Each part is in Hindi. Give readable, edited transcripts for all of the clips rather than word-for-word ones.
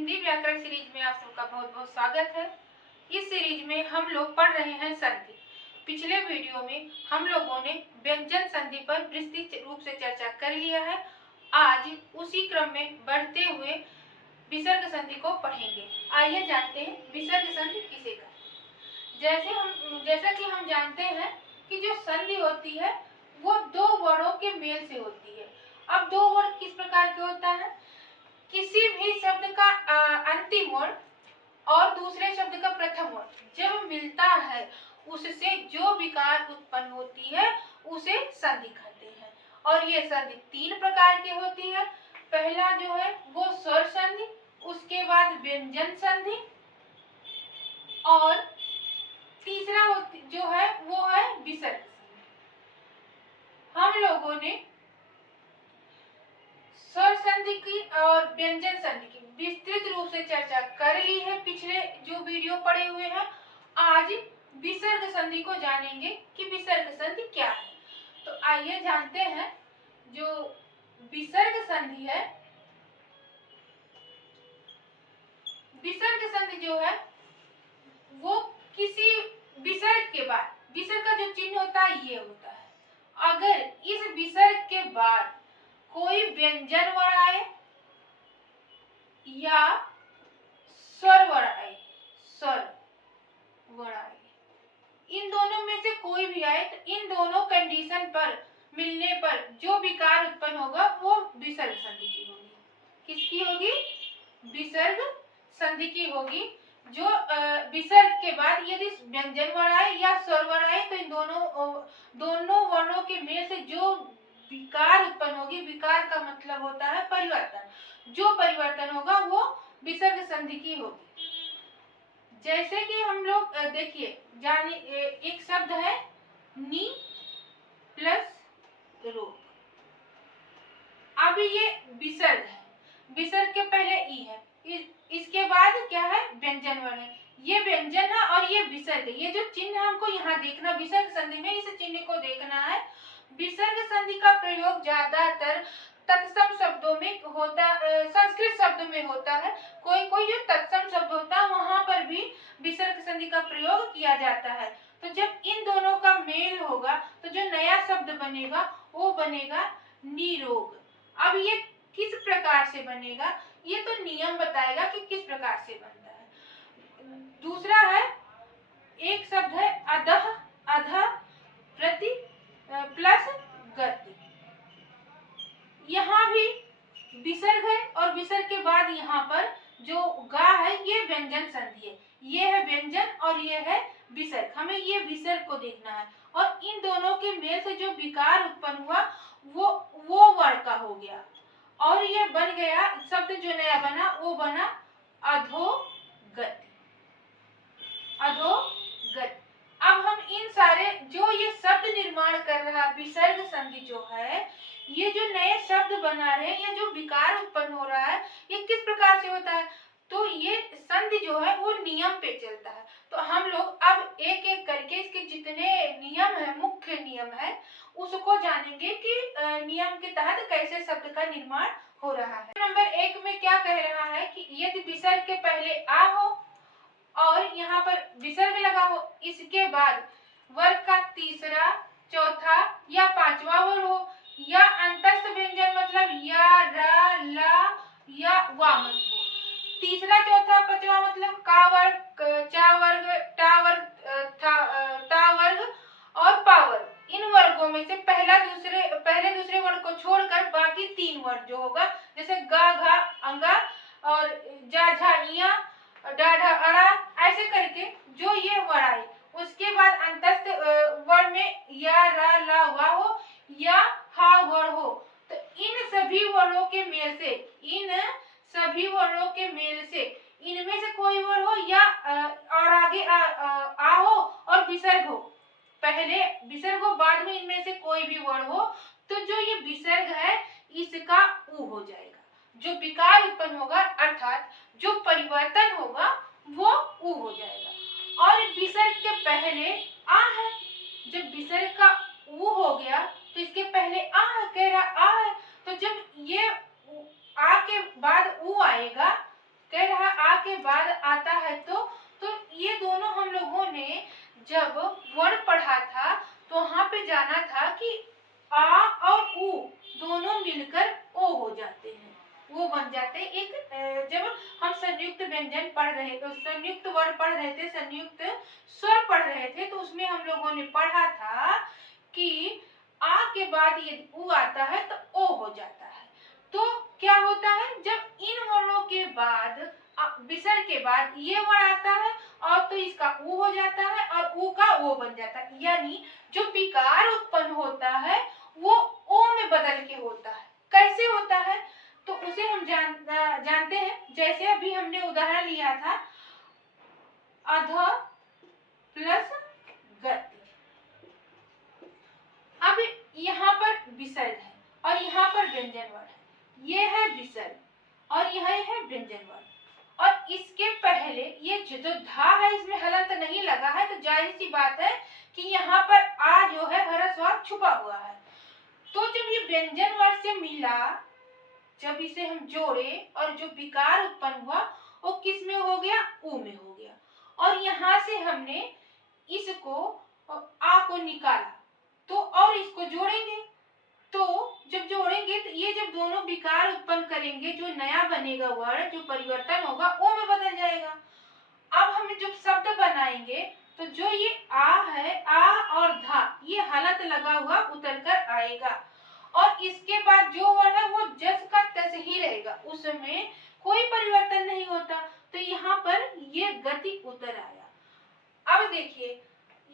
हिंदी व्याकरण सीरीज में आप सबका बहुत बहुत स्वागत है। इस सीरीज में हम लोग पढ़ रहे हैं संधि। पिछले वीडियो में हम लोगों ने व्यंजन संधि पर विस्तृत रूप से चर्चा कर लिया है। आज उसी क्रम में बढ़ते हुए विसर्ग संधि को पढ़ेंगे। आइए जानते हैं विसर्ग संधि किसे कहते हैं। जैसा कि हम जानते हैं कि जो संधि होती है वो दो वर्णों के मेल से होती है। अब दो वर्ण किस प्रकार के होता है? किसी भी शब्द का अंतिम वर्ण और दूसरे शब्द का प्रथम वर्ण जब मिलता है उससे जो विकार उत्पन्न होती है उसे संधि कहते हैं। और ये संधि तीन प्रकार की होती है। पहला जो है वो स्वर संधि, उसके बाद व्यंजन संधि और तीसरा जो है वो है विसर्ग संधि। हम लोगों ने स्वर संधि की और व्यंजन संधि की विस्तृत रूप से चर्चा कर ली है, पिछले जो वीडियो पढ़े हुए हैं। आज विसर्ग संधि को जानेंगे कि विसर्ग संधि क्या है। तो आइए जानते हैं जो विसर्ग संधि है। विसर्ग संधि जो है वो किसी विसर्ग के बाद, विसर्ग का जो चिन्ह होता है ये होता है। अगर इस विसर्ग के बाद कोई व्यंजन वर्ण आए या स्वर वर्ण आए, इन दोनों में से कोई भी आए तो इन दोनों कंडीशन पर मिलने पर जो विकार उत्पन्न होगा वो विसर्ग संधि की होगी। किसकी होगी? विसर्ग संधि की होगी। जो विसर्ग के बाद यदि व्यंजन वर्ण आए या स्वर वर्ण आए तो इन दोनों वर्णों के मेल से जो विकार उत्पन्न होगी, विकार का मतलब होता है परिवर्तन, जो परिवर्तन होगा वो विसर्ग संधि की होगी। जैसे कि हम लोग देखिए जाने एक शब्द है नी प्लस रो। अब ये विसर्ग है, विसर्ग के पहले ई है, इसके बाद क्या है? व्यंजन वर्ण है। ये व्यंजन है और ये विसर्ग है। ये जो चिन्ह हमको यहाँ देखना, विसर्ग संधि में इस चिन्ह को देखना है। विसर्ग संधि का प्रयोग ज्यादातर तत्सम शब्दों में होता, संस्कृत शब्द में होता है। कोई जो तत्सम शब्द होता है वहां पर भी विसर्ग संधि का प्रयोग किया जाता है। तो जब इन दोनों का मेल होगा तो जो नया शब्द बनेगा वो बनेगा निरोग। अब ये किस प्रकार से बनेगा ये तो नियम बताएगा कि किस प्रकार से बनता है। दूसरा है एक शब्द है अधः, अधः प्रति प्लस गति। यहाँ भी विसर्ग है और विसर्ग के बाद यहाँ पर जो गा है ये व्यंजन संधि है। ये है व्यंजन और ये है विसर्ग। हमें ये विसर्ग को देखना है और इन दोनों के मेल से जो विकार उत्पन्न हुआ वो वर्ण का हो गया और ये बन गया शब्द जो नया बना वो बना अधोगति। अधोगति। अब हम इन सारे जो ये शब्द निर्माण कर रहा विसर्ग संधि जो है, ये जो नए शब्द बना रहे हैं या जो विकार उत्पन्न हो रहा है ये किस प्रकार से होता है? तो ये संधि जो है वो नियम पे चलता है। तो हम लोग अब एक एक करके इसके जितने नियम है, मुख्य नियम है, उसको जानेंगे कि नियम के तहत कैसे शब्द का निर्माण हो रहा है। नंबर 1 में क्या कह रहा है कि यदि विसर्ग के पहले आ हो और यहाँ पर विसर्ग लगा हो, इसके बाद वर्ग का तीसरा, चौथा या पांचवा वर्ण हो या अंतस्थ व्यंजन मतलब या, रा, ला या वा मत हो। तीसरा, चौथा, पांचवा मतलब का वर्ग, चा वर्ग, टा वर्ग, ता वर्ग और पा वर्ग। इन वर्गों में से पहले दूसरे वर्ण को छोड़कर बाकी तीन वर्ण जो होगा, जैसे गा, घा, अंगा और जा, झा, इया, डा, ढा, अड़ा, ऐसे करके जो ये वर्ण आए उसके बाद अंतस्थ वर्ण में या, रा, ला, वा हो या हा वर्ण हो। तो इन सभी वर्णों के मेल से इनमें से कोई वर्ण हो या और आगे आ हो और विसर्ग हो, पहले विसर्ग हो बाद में इनमें से कोई भी वर्ण हो, तो जो ये विसर्ग है इसका ऊ हो जाएगा। जो विकार उत्पन्न होगा अर्थात जो परिवर्तन होगा वो ऊ हो जाएगा। और विसर्ग के पहले आ है, जब विसर्ग का ऊ हो गया तो इसके पहले आ है, कह रहा आ है, तो जब ये आ के बाद ऊ आएगा, कह रहा के बाद आता है तो ये दोनों हम लोगों ने जब वर्ण पढ़ा था तो वहां पे जाना था कि आ और उ दोनों मिलकर ओ हो जाते हैं, वो बन जाते हैं एक। जब हम संयुक्त व्यंजन पढ़ रहे थे, संयुक्त वर्ण पढ़ रहे थे, संयुक्त स्वर पढ़ रहे थे, तो उसमें हम लोगों ने पढ़ा था कि आ के बाद ये उ आता है तो ओ हो जाता है। तो क्या होता है, जब इन वर्णों के बाद विसर्ग के बाद ये वर्ण आता है और तो इसका उ हो जाता है और उ का ओ बन जाता है, यानी जो विकार उत्पन्न होता है वो ओ में बदल के होता है। कैसे होता है तो उसे हम जानते हैं। जैसे अभी हमने उदाहरण लिया था अध प्लस गति। अब यहाँ पर विसर्ग है और यहाँ पर व्यंजन वर्ण है, ये है विसर्ग और यह है व्यंजन वर्ण। और इसके पहले ये जो धा है इसमें हलंत नहीं लगा है, तो जाहिर सी बात है कि यहाँ पर आ जो है हरस वार छुपा हुआ है। तो जब ये व्यंजन वर्ण से मिला, जब इसे हम जोड़े और जो विकार उत्पन्न हुआ वो किस में हो गया, उ में हो गया। और यहाँ से हमने इसको आ को निकाला तो और इसको जोड़ेंगे, तो जब जोड़ेंगे तो ये जब दोनों विकार उत्पन्न करेंगे, जो नया बनेगा वर्ण, जो परिवर्तन होगा ओ में बदल जाएगा। अब हम जब शब्द बनाएंगे तो जो ये आ है, आ और धा, ये हलंत लगा हुआ उतर कर आएगा और इसके बाद जो वर्ण है वो जस का तस ही रहेगा, उसमें कोई परिवर्तन नहीं होता। तो यहाँ पर ये गति उतर आया। अब देखिए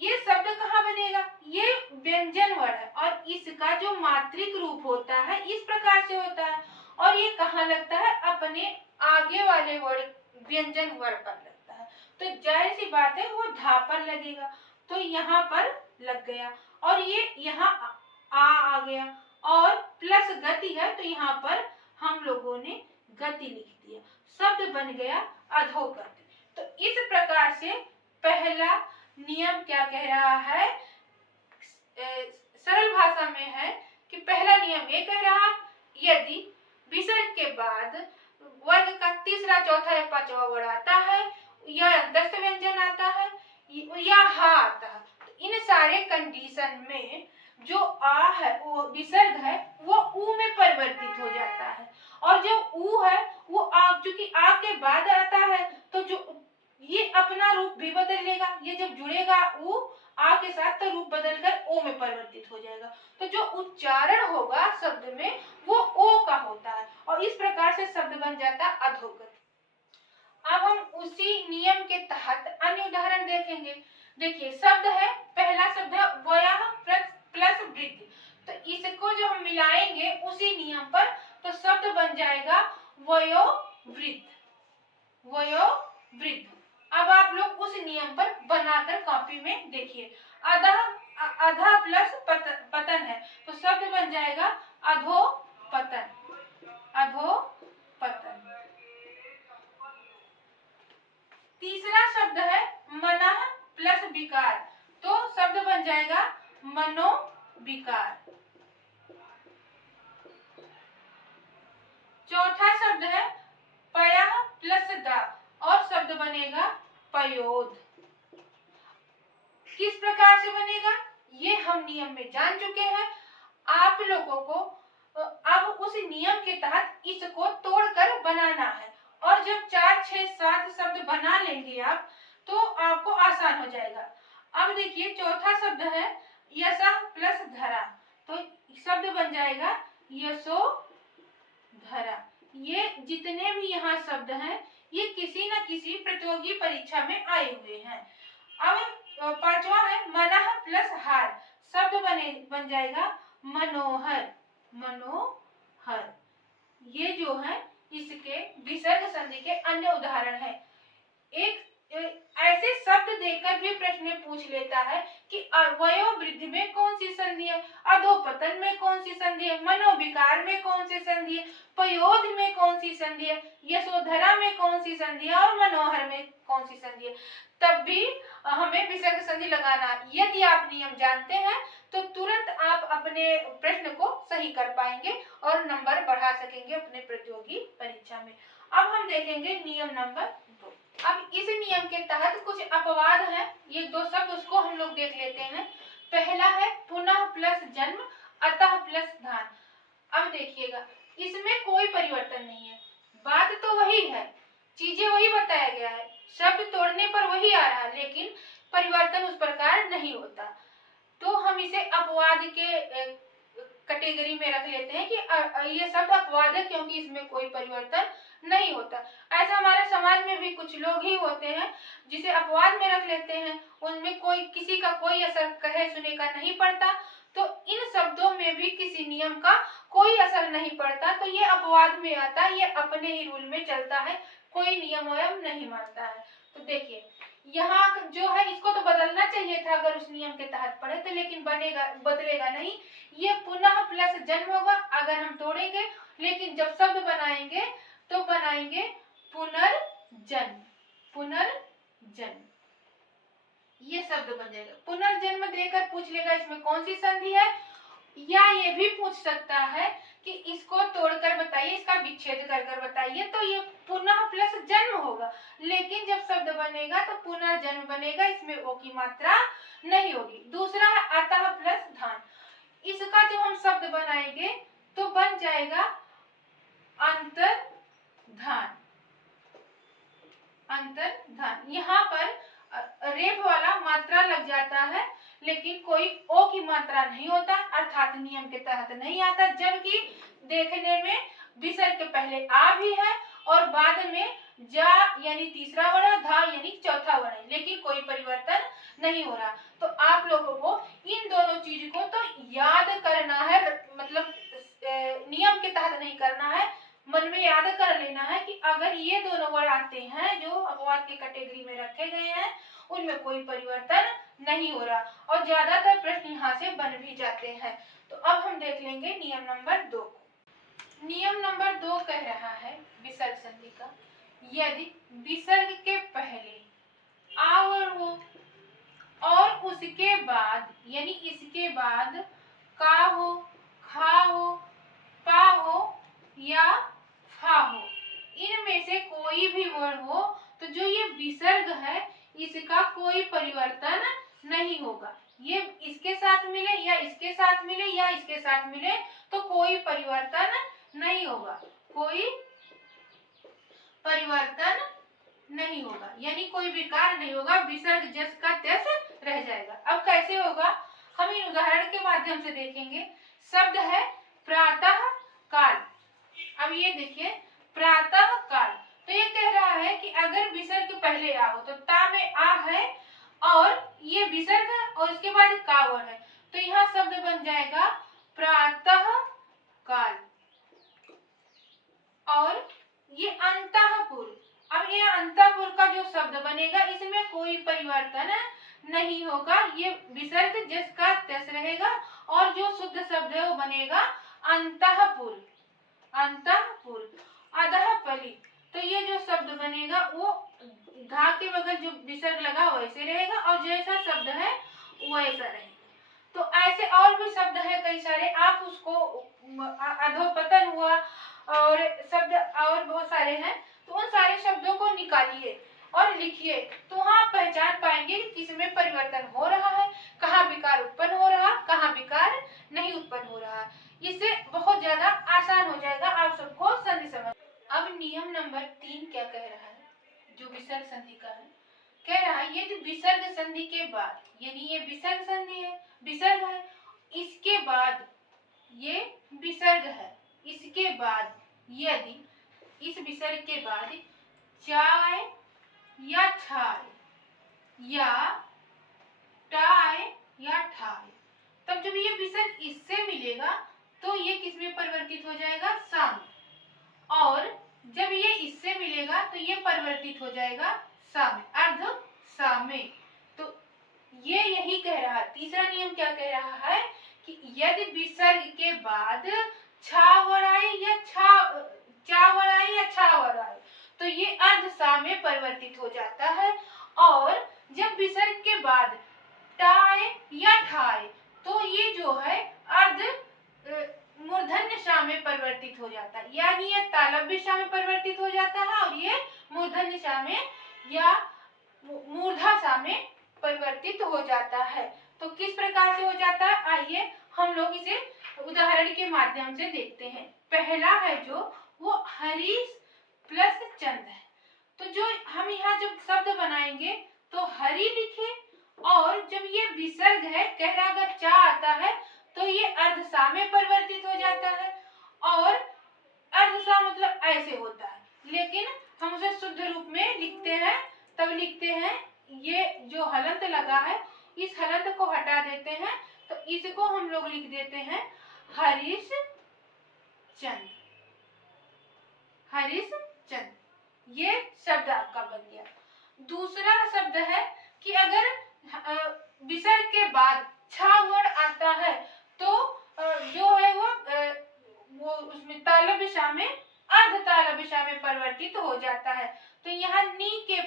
ये शब्द कहाँ बनेगा, ये व्यंजन वर्ण है और इसका जो मात्रिक रूप होता है इस प्रकार से होता है और ये कहाँ लगता है, अपने आगे वाले वर्ण व्यंजन वर्ण पर लगता है। तो जाहिर सी बात है वो धा पर लगेगा, तो यहाँ पर लग गया और ये यहाँ आ गया और प्लस गति है तो यहाँ पर हम लोगों ने गति लिख दिया, शब्द बन गया अधोगति। तो इस प्रकार से पहला नियम क्या कह रहा है, सरल भाषा में है कि पहला नियम ये कह रहा है यदि विसर्ग के बाद वर्ग का तीसरा, चौथा या पांचवा वर्ण आता है या अंतस्थ व्यंजन आता है या हा आता है, तो इन सारे कंडीशन में जो आ है वो विसर्ग है वो उ में परिवर्तित हो जाता है और जो उ है वो आ, चूंकि आ के बाद आता है तो जो ये अपना रूप भी बदल लेगा, ये जब जुड़ेगा उ आ के साथ तो रूप बदलकर ओ में परिवर्तित हो जाएगा। तो जो उच्चारण होगा शब्द में वो ओ का होता है और इस प्रकार से शब्द बन जाता है अधोगति। अब हम उसी नियम के तहत अन्य उदाहरण देखेंगे। देखिए शब्द है, पहला शब्द है वयः प्लस वृद्धि, तो इसको जो हम मिलाएंगे उसी नियम पर तो शब्द बन जाएगा वयोवृद्ध, वयोवृद्ध। अब आप लोग उस नियम पर बनाकर कॉपी में देखिए। अधा प्लस पतन है तो शब्द बन जाएगा अधोपतन, अधोपतन। तीसरा शब्द है मनः प्लस विकार, तो शब्द बन जाएगा मनोविकार। चौथा शब्द है पयः प्लस दा और शब्द बनेगा पयोद। किस प्रकार से बनेगा ये हम नियम में जान चुके हैं। आप लोगों को अब उस नियम के तहत इसको तोड़कर बनाना है और जब 4, 6, 7 शब्द बना लेंगे आप तो आपको आसान हो जाएगा। अब देखिए चौथा शब्द है यशः प्लस धरा, तो शब्द बन जाएगा यशोधरा। ये जितने भी यहाँ शब्द हैं ये किसी न किसी प्रतियोगी परीक्षा में आए हुए हैं। अब पांचवा है मनः प्लस हार, शब्द बन जाएगा मनोहर, मनोहर। ये जो है इसके विसर्ग संधि के अन्य उदाहरण है। एक ऐसे शब्द देकर भी प्रश्न पूछ लेता है कि वयोवृद्धि में कौन सी संधि है, अधोपतन में कौन सी संधि है, मनोविकार में कौन सी संधि है, पयोध में कौन सी संधि है, यशोधरा में कौन सी संधि है और मनोहर में कौन सी संधि है, तब भी हमें विसर्ग संधि लगाना। यदि आप नियम जानते हैं तो तुरंत आप अपने प्रश्न को सही कर पाएंगे और नंबर बढ़ा सकेंगे अपने प्रतियोगी परीक्षा में। अब हम देखेंगे नियम नंबर 2। अब इस नियम के तहत कुछ अपवाद हैं, ये दो शब्द उसको हम लोग देख लेते हैं। पहला है पुनः प्लस जन्म, अतः प्लस धान। अब देखिएगा, इसमें कोई परिवर्तन नहीं है, बात तो वही है, चीजें वही बताया गया है, शब्द तोड़ने पर वही आ रहा है, लेकिन परिवर्तन उस प्रकार नहीं होता। तो हम इसे अपवाद के कैटेगरी में रख लेते हैं कि ये शब्द अपवाद है क्योंकि इसमें कोई परिवर्तन नहीं होता। ऐसा हमारे समाज में भी कुछ लोग ही होते हैं जिसे अपवाद में रख लेते हैं, उनमें कोई किसी का कोई असर कहे सुने का नहीं पड़ता। तो इन शब्दों में भी किसी नियम का कोई असर नहीं पड़ता, तो ये अपवाद में आता है, ये अपने ही रूल में चलता है, कोई नियम वयम नहीं मानता है। तो देखिए यहाँ जो है इसको तो बदलना चाहिए था अगर उस नियम के तहत पढ़े तो, लेकिन बदलेगा नहीं, ये पुनः प्लस जन्म होगा अगर हम तोड़ेंगे, लेकिन जब शब्द बनाएंगे तो बनाएंगे पुनर्जन्म। पुनर्जन्म ये शब्द बन जाएगा। पुनर्जन्म देकर पूछ लेगा इसमें कौन सी संधि है, या ये भी पूछ सकता है कि इसको तोड़कर बताइए, इसका विच्छेद कर बताइए, तो ये पुनः प्लस जन्म होगा, लेकिन जब शब्द बनेगा तो पुनर्जन्म बनेगा, इसमें ओ की मात्रा नहीं होगी। दूसरा है अतः प्लस धान, इसका जब हम शब्द बनाएंगे तो बन जाएगा अंतर्धान। अंतर्धान, यहाँ पर रेफ वाला मात्रा लग जाता है, लेकिन कोई ओ की मात्रा नहीं होता, अर्थात नियम के तहत नहीं आता, जबकि देखने में विसर्ग के पहले आ भी है और बाद में जा यानी तीसरा वर्ण है, धा यानी चौथा वर्ण है, लेकिन कोई परिवर्तन नहीं हो रहा। तो आप लोगों को इन दोनों चीज को तो याद करना है, मतलब नियम के तहत नहीं करना है, मन में याद कर लेना है कि अगर ये दोनों वर्ड आते हैं जो अपवाद की कैटेगरी में रखे गए हैं, उनमें कोई परिवर्तन नहीं हो रहा, और ज्यादातर प्रश्न यहाँ से बन भी जाते हैं। तो अब हम देख लेंगे नियम नंबर 2 को। नियम नंबर 2 कह रहा है विसर्ग संधि का, यदि विसर्ग के पहले आवर हो और उसके बाद यानी इसके बाद का हो, खा हो, पा हो या फा हो, इनमें से कोई भी वर्ण हो तो जो ये विसर्ग है इसका कोई परिवर्तन नहीं होगा। ये इसके साथ मिले या इसके साथ मिले या इसके साथ मिले तो कोई परिवर्तन नहीं होगा, कोई परिवर्तन नहीं होगा, यानी कोई विकार नहीं होगा, विसर्ग जस का तस रह जाएगा। अब कैसे होगा हम इन उदाहरण के माध्यम से देखेंगे। शब्द है प्रातः काल। अब ये देखिए प्रातः काल, तो ये कह रहा है कि अगर विसर्ग पहले आ हो तो ता में आ है और ये विसर्ग है और इसके बाद का वर्ण है, तो यहाँ शब्द बन जाएगा प्रातः काल। और ये अंतःपुर, अब ये अंतःपुर का जो शब्द बनेगा इसमें कोई परिवर्तन नहीं होगा, ये विसर्ग जस का तस रहेगा और जो शुद्ध शब्द है वो बनेगा अंतःपुर। अंतःपुर। अधःपली, तो ये जो शब्द बनेगा वो धा के बगल जो विसर्ग लगा वैसे रहेगा और जैसा शब्द है वैसा रहेगा। तो ऐसे और भी शब्द है कई सारे, आप उसको अधोपतन हुआ और शब्द और बहुत सारे हैं, तो उन सारे शब्दों को निकालिए और लिखिए, तो आप पहचान पाएंगे कि किसमें परिवर्तन हो रहा है, कहाँ विकार उत्पन्न हो रहा, कहाँ विकार नहीं उत्पन्न हो रहा। इससे बहुत ज्यादा आसान हो जाएगा आप सबको संधि समझ। अब नियम नंबर 3 क्या कह रहा है, जो विसर्ग संधि का है, कह रहा है यदि विसर्ग संधि के बाद, यानी ये विसर्ग संधि है, विसर्ग है, इसके बाद ये विसर्ग है, इसके बाद यदि इस विसर्ग के बाद चाय या छाय या टाय या ठाय, तब जब ये विसर्ग इससे मिलेगा तो ये किसमें परिवर्तित हो जाएगा, साम, और जब ये इससे मिलेगा तो ये परिवर्तित हो जाएगा सामे, अर्ध सामे। तो ये यही कह रहा है। तीसरा नियम क्या कह रहा है कि यदि विसर्ग के बाद छावर आए या चावर आए या छावर आए तो ये अर्ध सा में परिवर्तित हो जाता है, और जब विसर्ग के बाद टाए या ठाए तो ये जो है अर्ध मूर्धन्य सा में परिवर्तित हो जाता है, यानी ये तालव्य सा में परिवर्तित हो जाता है और ये मूर्धन्य सा में या मूर्धा सा में परिवर्तित हो जाता है। तो किस प्रकार से हो जाता है, आइए हम लोग इसे उदाहरण के माध्यम से देखते हैं। पहला है जो वो हरीश प्लस चंद है। तो जो हम यहाँ जब शब्द बनाएंगे तो हरि लिखे, और जब ये विसर्ग है, कह रहा अगर चा आता है तो ये अर्धसा में परिवर्तित हो जाता है, और अर्धसा मतलब ऐसे होता है, लेकिन हम उसे शुद्ध रूप में लिखते हैं, तब लिखते हैं ये जो हलंत लगा है इस हलंत को हटा देते हैं, तो इसको हम लोग लिख देते हैं हरीश चंद। हरीश चंद, ये शब्द आपका बन गया। दूसरा शब्द है कि अगर विसर्ग के बाद छा वर्ण आता है तो जो है वो उसमें तालव्य सा में अर्ध तालव्य सा में परिवर्तित हो जाता है। तो यहाँ नी के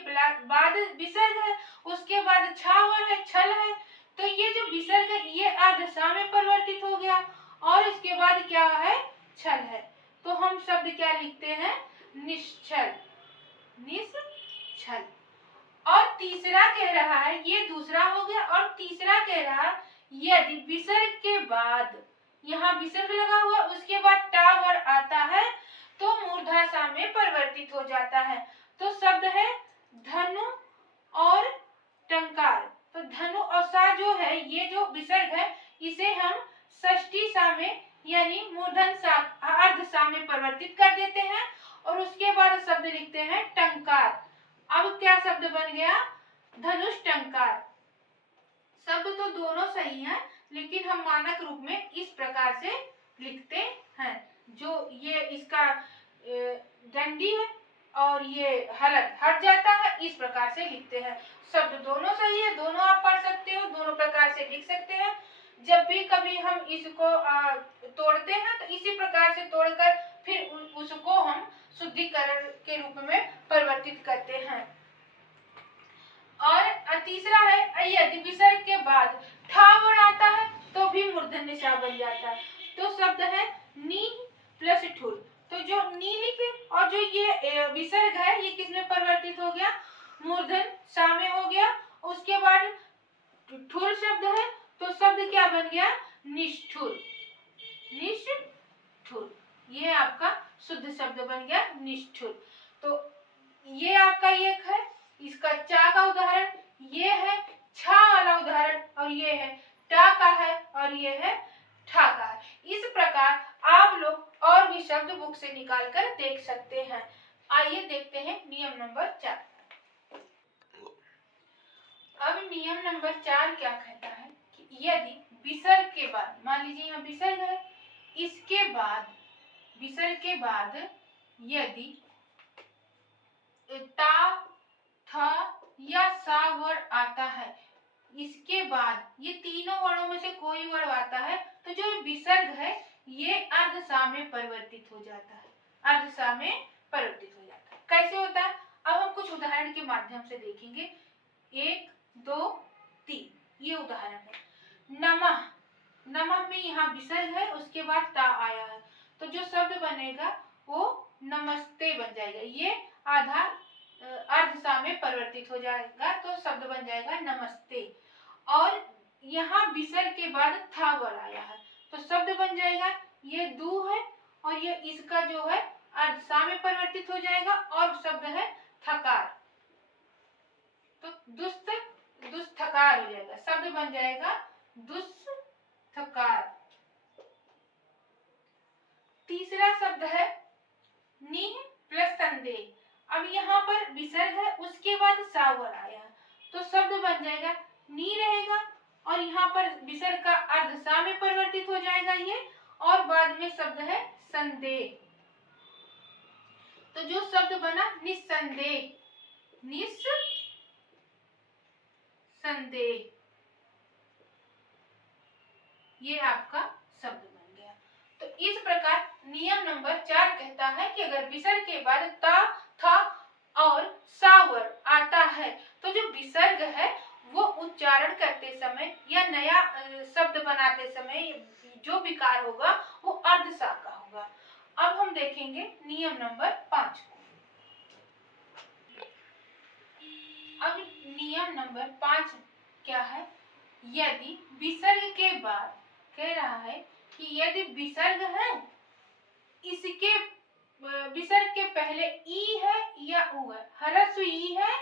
बाद विसर्ग है, उसके बाद छा वर्ण है, छल है, तो ये जो विसर्ग है ये अर्ध सा में परिवर्तित हो गया, और इसके बाद क्या है, छल है। तो हम शब्द क्या लिखते हैं, निश्चल, निश्चल। और तीसरा कह रहा है, ये दूसरा हो गया, और तीसरा कह रहा है यदि विसर्ग के बाद, यहाँ विसर्ग लगा हुआ, उसके बाद टा वर्ण आता है तो मूर्धा सा में परिवर्तित हो जाता है। तो शब्द है धनु और टंकार। तो धनु और सा जो है, ये जो विसर्ग है इसे हम षष्ठी सा में यानी मूर्धन सा अर्ध सा में परिवर्तित कर देते हैं, और उसके बाद शब्द लिखते हैं टंकार। अब क्या शब्द बन गया, धनुष टंकार। शब्द तो दोनों सही हैं, लेकिन हम मानक रूप में इस प्रकार से लिखते हैं। जो ये इसका डंडी है और ये हलंत हट जाता है, इस प्रकार से लिखते हैं। शब्द दोनों सही है, दोनों आप पढ़ सकते हो, दोनों प्रकार से लिख सकते हैं। जब भी कभी हम इसको तोड़ते हैं तो इसी प्रकार से तोड़कर फिर उसको हम शुद्धिकरण के रूप में परिवर्तित करते हैं। और तीसरा है यदि विसर्ग के बाद ठा वर्ण आता है तो भी मूर्धन्य सा बन जाता है। तो शब्द है नी प्लस ठुर। तो जो नी लिखे और जो ये विसर्ग है ये किसमें परिवर्तित हो गया, मूर्धन सा में हो गया। उसके बाद ठुर शब्द है तो शब्द क्या बन गया, निष्ठुर, निष्ठुर। ये आपका शुद्ध शब्द बन गया निष्ठुर। तो ये आपका एक है, इसका चा का उदाहरण, ये है छा वाला उदाहरण, और ये है टा का है, और ये है ठा का है। इस प्रकार आप लोग और भी शब्द बुक से निकाल कर देख सकते हैं। आइए देखते हैं नियम नंबर 4। अब नियम नंबर 4 क्या कहता है कि यदि विसर्ग के बाद, मान लीजिए यहाँ विसर्ग है, इसके बाद विसर्ग के बाद यदि ता, था या सा वर्ण आता है, इसके बाद ये तीनों वर्णों में से कोई वर्ण आता है तो जो विसर्ग है ये अर्ध सा में परिवर्तित हो जाता है, अर्ध सा में परिवर्तित हो जाता है। कैसे होता है, अब हम कुछ उदाहरण के माध्यम से देखेंगे। 1 2 3 ये उदाहरण है। नमः, नमः में यहाँ विसर्ग है, उसके बाद ता आया है, तो जो शब्द बनेगा वो नमस्ते बन जाएगा। ये आधा अर्ध सा में परिवर्तित हो जाएगा तो शब्द बन जाएगा नमस्ते। और यहाँ विसर्ग के बाद था वर्ण आया है तो शब्द बन जाएगा, ये दू है और ये इसका जो है अर्ध सा में परिवर्तित हो जाएगा और शब्द है थकार, तो दुस्त, दुष्थकार हो जाएगा, शब्द बन जाएगा दुष्थकार। तीसरा शब्द है निह प्लस संदेह। अब यहाँ पर विसर्ग है, उसके बाद सा वर्ण आया तो शब्द बन जाएगा नी रहेगा, और यहाँ पर विसर्ग का अर्ध सा में परिवर्तित हो जाएगा ये, और बाद में शब्द है संदेह। तो जो शब्द बना निस्संदेह, निस्संदेह, ये आपका शब्द बन गया। तो इस प्रकार नियम नंबर 4 कहता है कि अगर विसर्ग के बाद ता, था और सा वर्ण आता है तो जो विसर्ग है वो उच्चारण करते समय या नया शब्द बनाते समय जो विकार होगा वो अर्ध सा का होगा। अब हम देखेंगे नियम नंबर 5 को। अब नियम नंबर 5 क्या है? यदि विसर्ग के बाद कह रहा है कि यदि विसर्ग है, इसके विसर्ग के पहले ई है या उ है, ह्रस्व ई है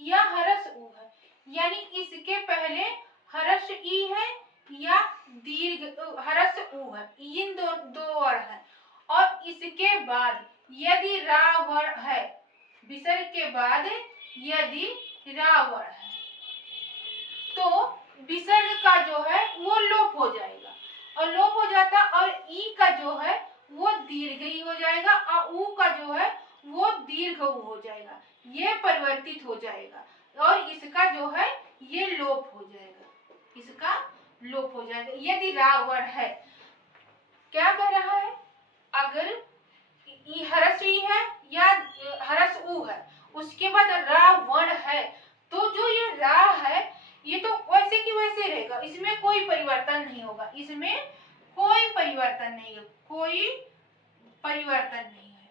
या ह्रस्व उ है, यानी इसके पहले ह्रस्व ई है या दीर्घ ह्रस्व उ है, इन दो वर्ण है। और इसके बाद यदि रा वर्ण है, विसर्ग के बाद यदि रा वर्ण है तो विसर्ग का जो है वो लोप हो जाएगा, और लोप हो जाता, और ई का जो है वो दीर्घ ई हो जाएगा, और उ का जो है वो दीर्घ उ हो जाएगा, ये परिवर्तित हो जाएगा, और इसका जो है ये लोप हो जाएगा, इसका लोप हो जाएगा यदि रा वर्ण है। क्या कह रहा है? अगर ह्रस्व ई है या ह्रस्व उ है, उसके बाद रा वर्ण है, तो जो ये रा है ये तो वैसे की वैसे रहेगा, इसमें कोई परिवर्तन नहीं होगा, इसमें कोई परिवर्तन नहीं है, कोई परिवर्तन नहीं है,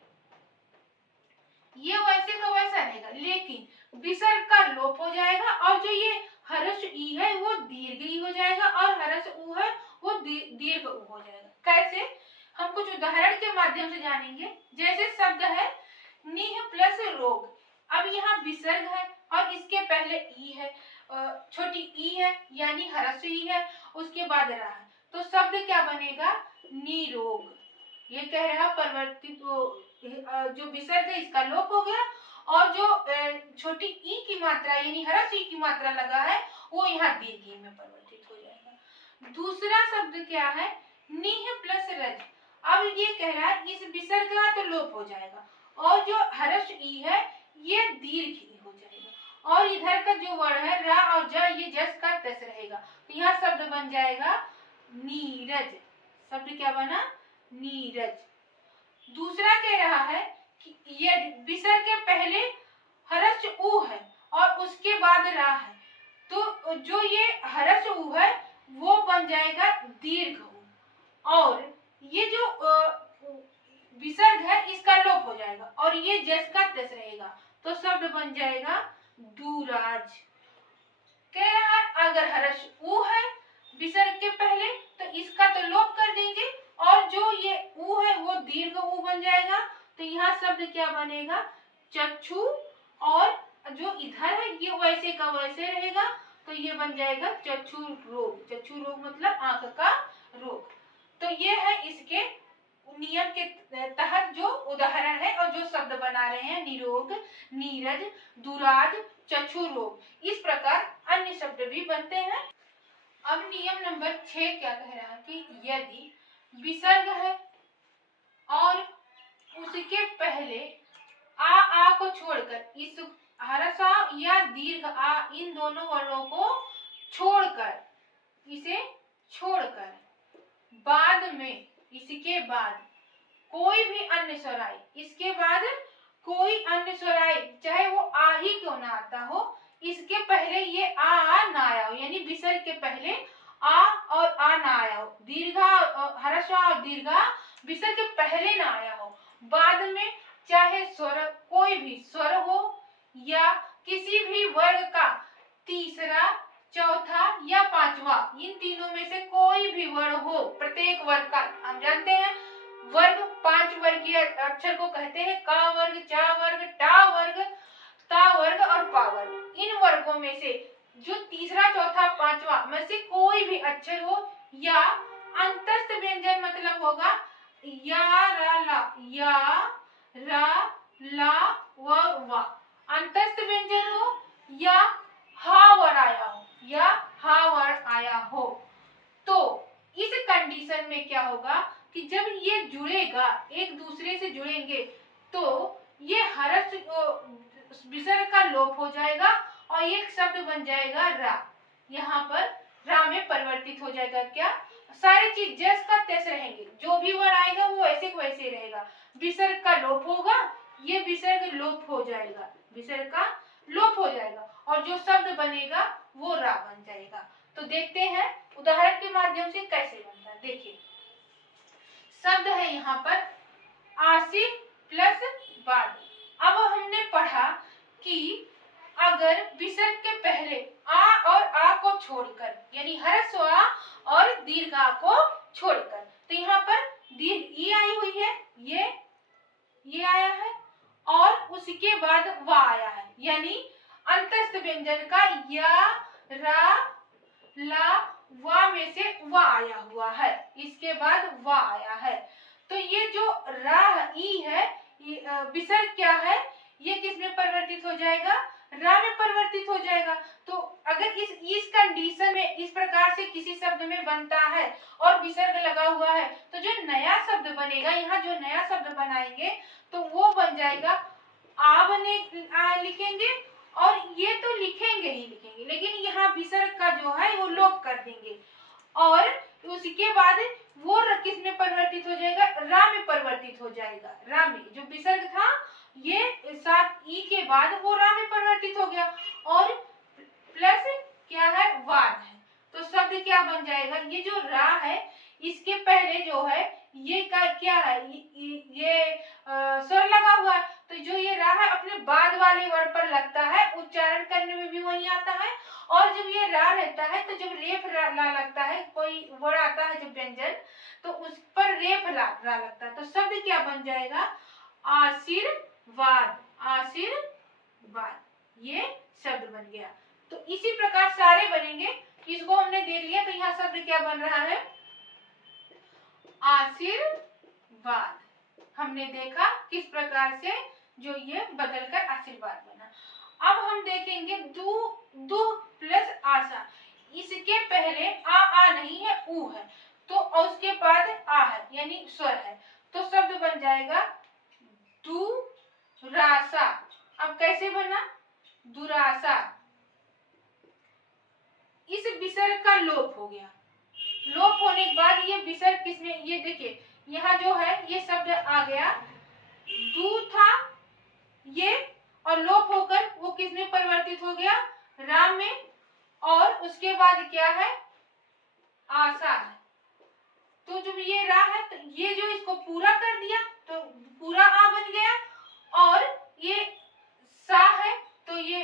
ये वैसे का वैसा रहेगा। लेकिन विसर्ग का लोप हो जाएगा, और जो ये ह्रस्व ई है वो दीर्घ ई हो जाएगा, और ह्रस्व उ है वो दीर्घ उ हो जाएगा। कैसे? हम कुछ उदाहरण के माध्यम से जानेंगे। जैसे शब्द है निह प्लस रोग। अब यहाँ विसर्ग है और इसके पहले ई है, छोटी ई है यानी ह्रस्व ई है, उसके बाद रा है, तो शब्द क्या बनेगा? निरोग। ये कह रहा परिवर्तित जो विसर्ग है इसका लोप हो गया, और जो छोटी ई की मात्रा यानी ह्रस्व ई की मात्रा लगा है वो यहाँ दीर्घ ई में परिवर्तित हो जाएगा। दूसरा शब्द क्या है? निह प्लस रज। अब ये कह रहा है इस विसर्ग का तो लोप हो जाएगा, और जो ह्रस्व ई है ये दीर्घ ई हो जाएगा, और इधर का जो वर्ण है रा और ज ये जस का तस रहेगा, तो यहाँ शब्द बन जाएगा नीरज। शब्द क्या बना? नीरज। दूसरा कह रहा है कि ये विसर्ग के पहले ह्रस्व उ है और उसके बाद रा है, तो जो ये ह्रस्व उ है वो बन जाएगा दीर्घ उ, और ये जो विसर्ग है इसका लोप हो जाएगा, और ये जस का तस रहेगा, तो शब्द बन जाएगा दुराज। कह रहा है अगर ह्रस्व उ है विसर्ग के पहले तो इसका तो लोप कर देंगे, और जो ये उ है वो दीर्घ उ बन जाएगा, तो यहाँ शब्द क्या बनेगा? चक्षु, और जो इधर है ये वैसे का वैसे रहेगा, तो ये बन जाएगा चक्षु रोग। चक्षु रोग मतलब आंख का रोग। तो ये है इसके नियम के तहत जो उदाहरण है और जो शब्द बना रहे हैं, निरोग, नीरज, दुराज, चक्षु रोग। इस प्रकार अन्य शब्द भी बनते हैं। अब नियम नंबर 6 क्या कह रहा है कि यदि विसर्ग है और उसके पहले आ को छोड़कर, इस ह्रस्व या दीर्घ आ इन दोनों वर्णों को छोड़कर, इसे छोड़कर बाद में इसके बाद कोई भी अन्य स्वर आए, इसके बाद कोई अन्य स्वर आए, चाहे वो आ ही क्यों ना आता हो, इसके पहले ये आ ना आया हो, यानी विसर्ग के पहले आ और आ ना आया हो, दीर्घा ह्रस्व और दीर्घा विसर्ग के पहले ना आया हो, बाद में चाहे स्वर कोई भी स्वर हो या किसी भी वर्ग का तीसरा, चौथा या पांचवा, इन तीनों में से कोई भी वर्ण हो, प्रत्येक वर्ग का, हम जानते हैं वर्ग 5 वर्गीय अक्षर को कहते हैं, का वर्ग, चा वर्ग, टा वर्ग, ता वर्ग और पा वर्ग। इन वर्गों में से जो तीसरा, चौथा, पांचवा में से कोई भी अक्षर हो, या अंतस्थ व्यंजन मतलब होगा या रा ला, या रा ला व वा, अंतस्थ व्यंजन हो, या हा वर्ण आया हो, या हा वर्ण आया हो, तो इस कंडीशन में क्या होगा कि जब ये जुड़ेगा, एक दूसरे से जुड़ेंगे, तो ये ह्रस्व विसर्ग का लोप हो जाएगा और एक शब्द बन जाएगा रा। यहाँ पर रा में परिवर्तित हो जाएगा। क्या? सारी चीज जस का तैस रहेंगे, जो भी वर्ण आएगा वो ऐसे को वैसे रहेगा, विसर्ग का लोप होगा, ये विसर्ग लोप हो जाएगा, विसर्ग का लोप हो जाएगा, और जो शब्द बनेगा वो रा बन जाएगा। तो देखते हैं उदाहरण के माध्यम से कैसे बनता है। देखिए, शब्द है यहाँ पर आसिर प्लस बाद। अब हमने पढ़ा कि अगर विसर्ग के पहले आ और आ को छोड़कर, यानी ह्रस्व आ और दीर्घ आ को छोड़कर, तो यहाँ पर दीर्घ ई आई हुई है, ये आया है, और उसके बाद वा आया है, यानी अंतस्थ व्यंजन का या, रा, ला, वा में से वा आया हुआ है, इसके बाद वा आया है। तो ये जो रा ई है, विसर्ग क्या है, ये किस में परिवर्तित हो जाएगा, रा में परिवर्तित हो जाएगा। तो अगर इस कंडीशन में इस प्रकार से किसी शब्द में बनता है और विसर्ग लगा हुआ है, तो जो नया शब्द बनेगा, यहाँ जो नया शब्द बनाएंगे तो वो बन जाएगा लिखेंगे, और ये तो लिखेंगे ही लिखेंगे, लेकिन यहाँ विसर्ग का जो है वो लोप कर देंगे, और उसके बाद वो किस में परिवर्तित हो जाएगा, रा में परिवर्तित हो जाएगा। रा में जो विसर्ग था ये साथ ई के बाद वो रा में परिवर्तित हो गया, और प्लस क्या है, वाद है। तो शब्द क्या बन जाएगा, ये जो रा है इसके पहले जो है ये क्या है, ये स्वर लगा हुआ है, तो जो ये रा है अपने बाद वाले वर्ड पर लगता है, उच्चारण करने में भी वही आता है। और जब ये रा रहता है तो जब रेफ ला लगता है, कोई वर्ड आता है जब व्यंजन, तो उस पर रेफ रा लगता है, तो शब्द क्या बन जाएगा, आशीर्वाद, आशीर्वाद, ये शब्द बन गया। तो इसी प्रकार सारे बनेंगे, इसको हमने दे लिया, तो यहाँ शब्द क्या बन रहा है, आशीर्वाद। हमने देखा किस प्रकार से जो ये बदलकर आशीर्वाद बना। अब हम देखेंगे दु प्लस आशा, इसके पहले आ नहीं है, ऊ है, तो उसके बाद आ है, यानी स्वर है, तो शब्द बन जाएगा दुराशा। अब कैसे बना, दुराशा, इस विसर्ग का लोप हो गया, लोप होने के बाद ये विसर्ग किसमें, ये देखिए यहाँ जो है ये शब्द आ गया, दू था ये, और लोप होकर वो किसमें परिवर्तित हो गया, राम में, और उसके बाद क्या है, आशा है। तो जब ये रा है तो ये जो इसको पूरा कर दिया तो पूरा आ बन गया, और ये सा है तो ये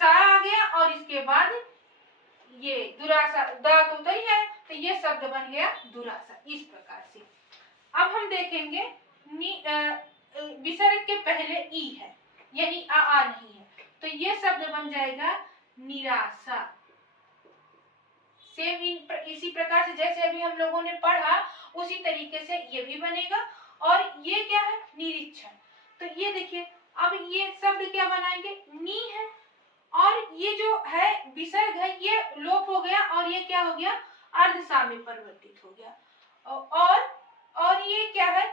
सा आ गया, और इसके बाद ये दुराशा, दा तो उधर ही है, तो ये शब्द बन गया दुराशा। इस प्रकार से अब हम देखेंगे विसर्ग के पहले ई है, यानी आ नहीं है, तो ये शब्द बन जाएगा निराशा। सेम इसी प्रकार से जैसे अभी हम लोगों ने पढ़ा उसी तरीके से ये भी बनेगा। और ये क्या है, निरीक्षण, तो ये देखिए अब ये शब्द क्या बनाएंगे, नी है, और ये जो है विसर्ग है ये लोप हो गया, और ये क्या हो गया, अर्धसा में परिवर्तित हो गया, और ये क्या है,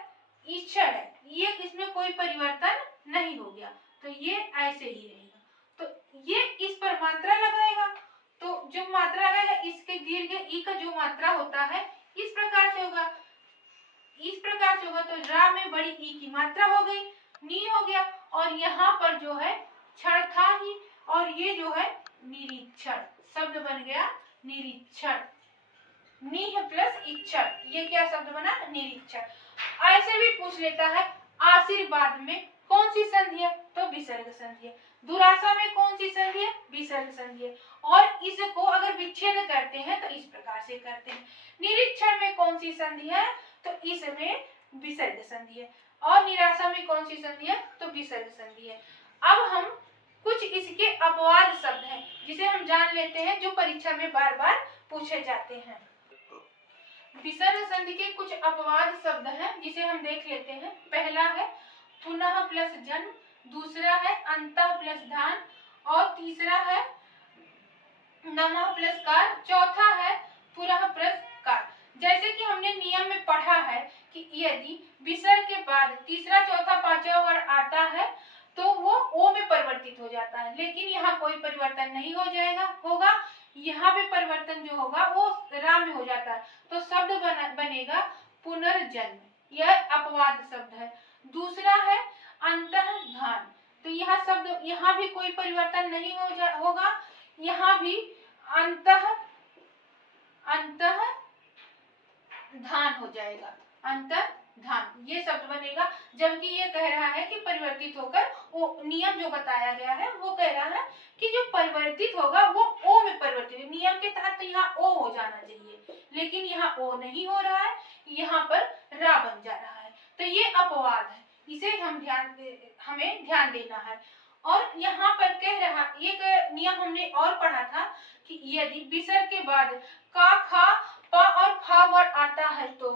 ईक्षण है, ये इसमें कोई परिवर्तन नहीं हो गया, तो ये ऐसे ही रहेगा। तो ये इस पर मात्रा लगाएगा, तो जो मात्रा लगाएगा इसके दीर्घ ई का जो मात्रा होता है इस प्रकार से होगा, तो रा में बड़ी ई की मात्रा हो गई, नी हो गया, और यहाँ पर जो है क्षण था ही, और ये जो है निरीक्षण, शब्द बन गया निरीक्षण, नी है प्लस इक्षण, ये क्या शब्द बना, निरीक्षण। ऐसे भी पूछ लेता है आशीर्वाद में कौन सी संधि है, तो विसर्ग संधि है। दुराशा में कौन सी संधि है, विसर्ग संधि है। और इसको अगर विच्छेद करते हैं तो इस प्रकार से करते हैं। निरीक्षण में कौन सी संधि है, तो इसमें विसर्ग संधि है। और निराशा में कौन सी संधि है, तो विसर्ग संधि है। अब हम कुछ इसके अपवाद शब्द हैं जिसे हम जान लेते हैं, जो परीक्षा में बार बार पूछे जाते हैं। विसर्ग संधि के कुछ अपवाद शब्द हैं जिसे हम देख लेते हैं। पहला है पुनः प्लस जन्म, दूसरा है अंतः प्लस धान, और तीसरा है नमः प्लस कार, चौथा है पुनः प्लस कार। जैसे कि हमने नियम में पढ़ा है कि यदि विसर्ग के बाद तीसरा चौथा पांचवा वर्ड आता है तो वो ओ में परिवर्तित हो जाता है, लेकिन यहाँ कोई परिवर्तन नहीं होगा, यहाँ पे परिवर्तन जो होगा वो राम में हो जाता है, तो शब्द बनेगा पुनर्जन्म, यह अपवाद शब्द है। दूसरा है अंतर्धान, तो यह शब्द यहाँ भी कोई परिवर्तन नहीं होगा, यहाँ भी अंतः धान हो जाएगा, अंतर्धान ये शब्द बनेगा। जबकि ये कह रहा है कि परिवर्तित होकर, वो नियम जो बताया गया है वो कह रहा है कि जो परिवर्तित होगा वो ओ में परिवर्तित है। नियम के तहत तो यहाँ ओ हो जाना चाहिए, लेकिन यहाँ ओ नहीं हो रहा है, यहाँ पर रा बन जा रहा है। तो ये अपवाद है, इसे हमें ध्यान देना है। और यहाँ पर कह रहा, एक नियम हमने और पढ़ा था कि यदि विसर्ग के बाद का, खा, प और फा वर्ड आता है तो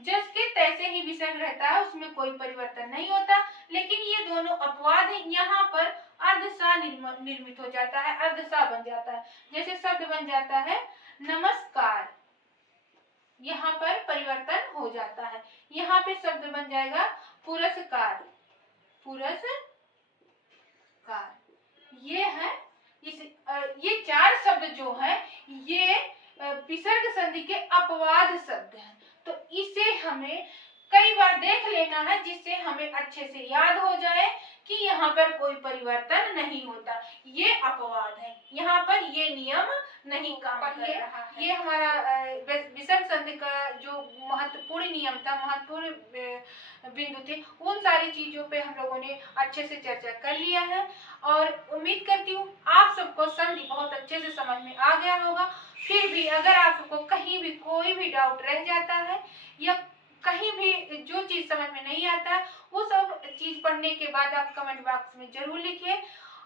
जस के तैसे ही विसर्ग रहता है, उसमें कोई परिवर्तन नहीं होता। लेकिन ये दोनों अपवाद है, यहाँ पर अर्धसा निर्मित हो जाता है, अर्धसा बन जाता है। जैसे शब्द बन जाता है नमस्कार, यहाँ पर परिवर्तन हो जाता है। यहाँ पे शब्द बन जाएगा पुरस्कार, पुरस्कार। ये है ये चार शब्द जो है ये विसर्ग संधि के अपवाद शब्द हैं। तो इसे हमें कई बार देख लेना है, जिससे हमें अच्छे से याद हो जाए कि यहाँ पर कोई परिवर्तन नहीं होता, ये अपवाद है, यहाँ पर ये नियम नहीं काम कर रहा है। ये हमारा विसर्ग संधि का जो महत्वपूर्ण नियम था, महत्वपूर्ण बिंदु थे, उन सारी चीजों पे हम लोगों ने अच्छे से चर्चा कर लिया है। और उम्मीद करती हूँ आप सबको संधि बहुत अच्छे से समझ में आ गया होगा। फिर भी अगर आप सबको कहीं भी कोई भी डाउट रह जाता है या कहीं भी जो चीज समझ में नहीं आता है, वो सब चीज पढ़ने के बाद आप कमेंट बॉक्स में जरूर लिखिए।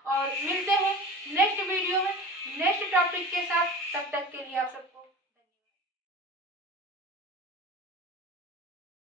और मिलते हैं नेक्स्ट वीडियो में नेक्स्ट टॉपिक के साथ। तब तक के लिए आप सब